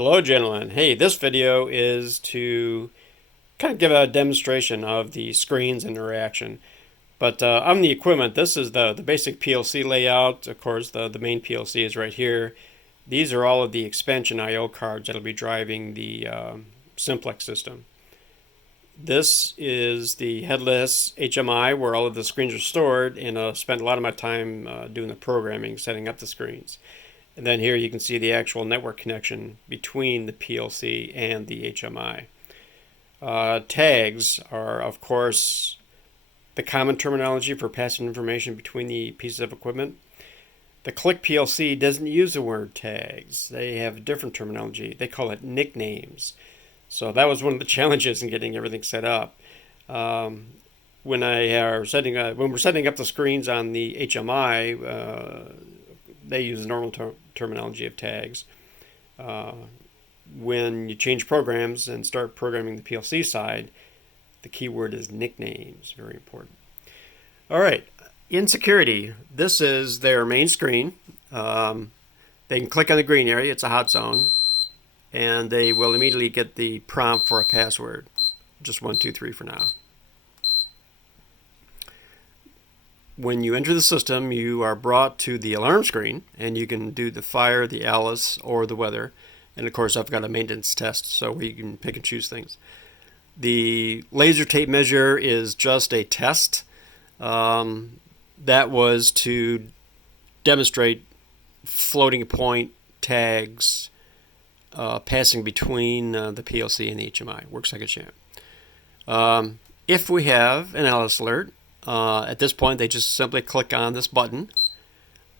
Hello, gentlemen. Hey, this video is to kind of give a demonstration of the screens and interaction. But on the equipment, this is the basic PLC layout. Of course, the main PLC is right here. These are all of the expansion I/O cards that'll be driving the Simplex system. This is the headless HMI where all of the screens are stored, and I spent a lot of my time doing the programming, setting up the screens. And then here you can see the actual network connection between the PLC and the HMI. Tags are, of course, the common terminology for passing information between the pieces of equipment. The Click PLC doesn't use the word tags. They have different terminology. They call it nicknames. So that was one of the challenges in getting everything set up. When we're setting up the screens on the HMI, they use the normal terminology of tags. When you change programs and start programming the PLC side, the keyword is nicknames. Very important. All right. In security, this is their main screen. They can click on the green area. It's a hot zone. And they will immediately get the prompt for a password. Just 123 for now. When you enter the system, you are brought to the alarm screen, and you can do the fire, the Alice, or the weather. And of course, I've got a maintenance test, so you can pick and choose things. The laser tape measure is just a test. That was to demonstrate floating point tags passing between the PLC and the HMI. Works like a champ. If we have an Alice alert, at this point, they just simply click on this button.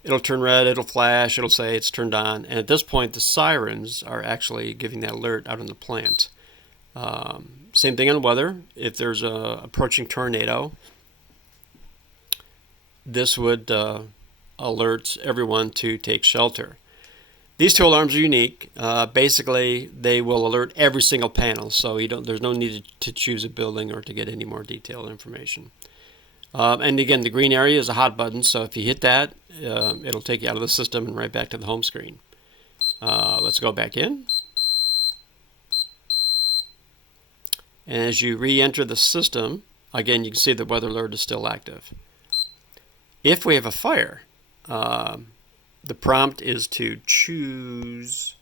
It'll turn red, it'll flash, it'll say it's turned on. And at this point, the sirens are actually giving that alert out in the plant. Same thing on weather. If there's a approaching tornado, this would alert everyone to take shelter. These two alarms are unique. Basically, they will alert every single panel, so there's no need to choose a building or to get any more detailed information. And again, the green area is a hot button, so if you hit that, it'll take you out of the system and right back to the home screen. Let's go back in. And as you re-enter the system, again, you can see the weather alert is still active. If we have a fire, the prompt is to choose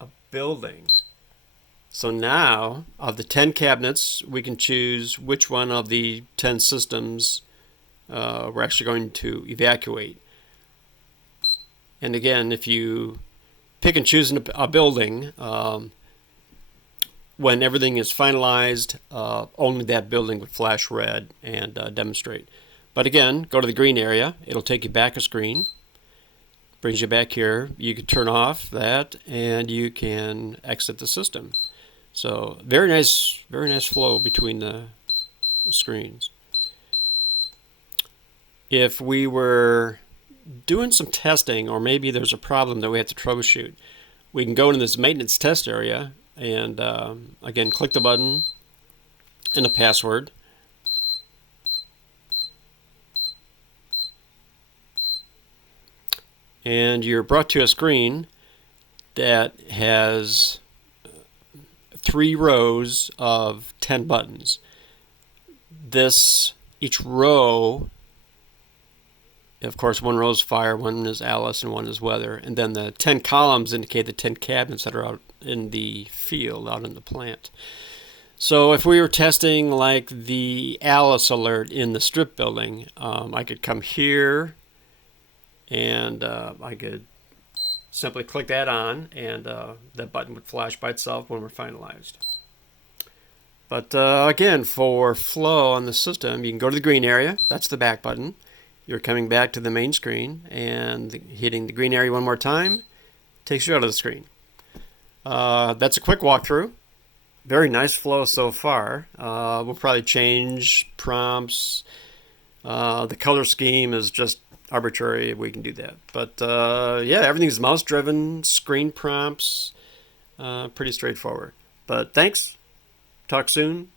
a building. So now, of the 10 cabinets, we can choose which one of the 10 systems we're actually going to evacuate. And again, if you pick and choose a building, when everything is finalized, only that building would flash red and demonstrate. But again, go to the green area. It'll take you back a screen. Brings you back here. You can turn off that, and you can exit the system. So very nice flow between the screens. If we were doing some testing, or maybe there's a problem that we have to troubleshoot, we can go into this maintenance test area and again click the button and a password. And you're brought to a screen that has 3 rows of 10 buttons. Each row, of course, one row is fire, one is Alice, and one is weather. And then the 10 columns indicate the 10 cabinets that are out in the field, out in the plant. So if we were testing like the Alice alert in the strip building, I could come here and I could simply click that on, and that button would flash by itself when we're finalized. But again, for flow on the system, you can go to the green area. That's the back button. You're coming back to the main screen, and hitting the green area one more time takes you out of the screen. That's a quick walkthrough. Very nice flow so far. We'll probably change prompts. The color scheme is just arbitrary. We can do that. But yeah, everything's mouse driven, screen prompts, pretty straightforward. But thanks. Talk soon.